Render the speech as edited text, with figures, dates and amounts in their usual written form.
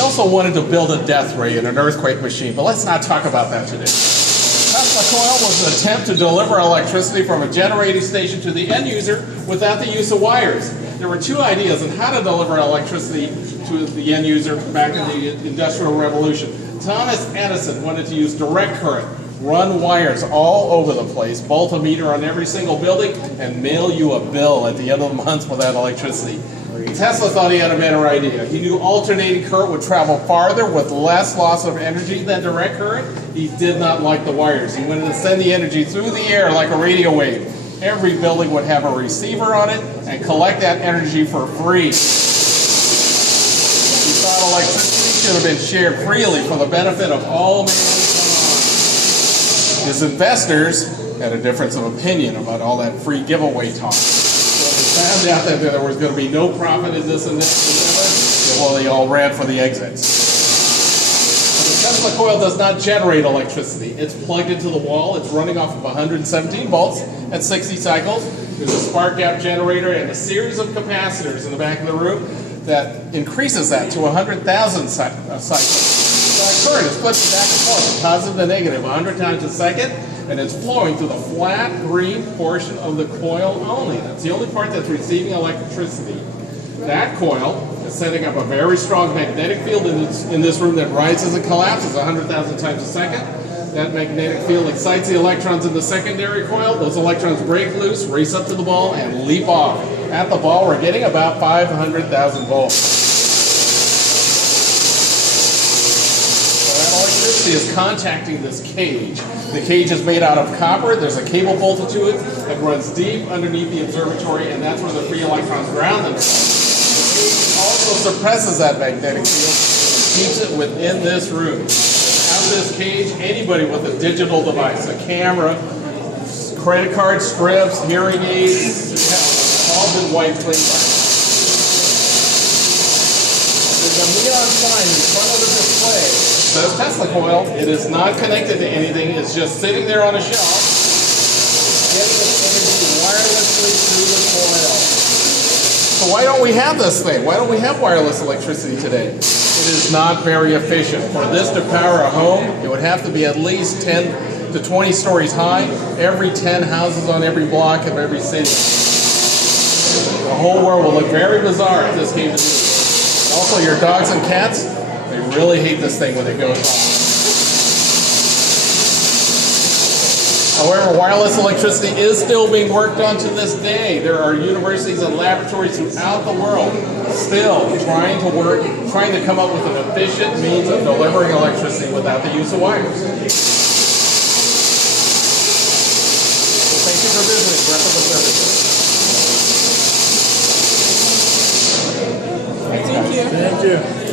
He also wanted to build a death ray and an earthquake machine, but let's not talk about that today. Tesla coil was an attempt to deliver electricity from a generating station to the end user without the use of wires. There were two ideas on how to deliver electricity to the end user back in the Industrial Revolution. Thomas Edison wanted to use direct current, run wires all over the place, bolt a meter on every single building, and mail you a bill at the end of the month for that electricity. Tesla thought he had a better idea. He knew alternating current would travel farther with less loss of energy than direct current. He did not like the wires. He wanted to send the energy through the air like a radio wave. Every building would have a receiver on it and collect that energy for free. He thought electricity should have been shared freely for the benefit of all mankind. His investors had a difference of opinion about all that free giveaway talk. Found out that there was going to be no profit in this and that, well, they all ran for the exits. The Tesla coil does not generate electricity. It's plugged into the wall. It's running off of 117 volts at 60 cycles. There's a spark gap generator and a series of capacitors in the back of the room that increases that to 100,000 cycles. So current is flipping back and forth, positive to negative, 100 times a second. And it's flowing through the flat green portion of the coil only. That's the only part that's receiving electricity. That coil is setting up a very strong magnetic field in this room that rises and collapses 100,000 times a second. That magnetic field excites the electrons in the secondary coil. Those electrons break loose, race up to the ball, and leap off. At the ball, we're getting about 500,000 volts. So that electricity is contacting this cage. The cage is made out of copper. There's a cable bolted to it that runs deep underneath the observatory, and that's where the free electrons ground themselves. The cage also suppresses that magnetic field and keeps it within this room. Without this cage, anybody with a digital device, a camera, credit card strips, hearing aids, all been wiped clean by it. There's a neon sign in front of the display. It says Tesla coil. It is not connected to anything. It's just sitting there on a shelf, getting its energy wirelessly through the coil. So why don't we have this thing? Why don't we have wireless electricity today? It is not very efficient. For this to power a home, it would have to be at least 10 to 20 stories high, every 10 houses on every block of every city. The whole world will look very bizarre if this came to be. Also, your dogs and cats, they really hate this thing when it goes off. However, wireless electricity is still being worked on to this day. There are universities and laboratories throughout the world still trying to come up with an efficient means of delivering electricity without the use of wires. Thank you for visiting Breath of Observatory. Thank you.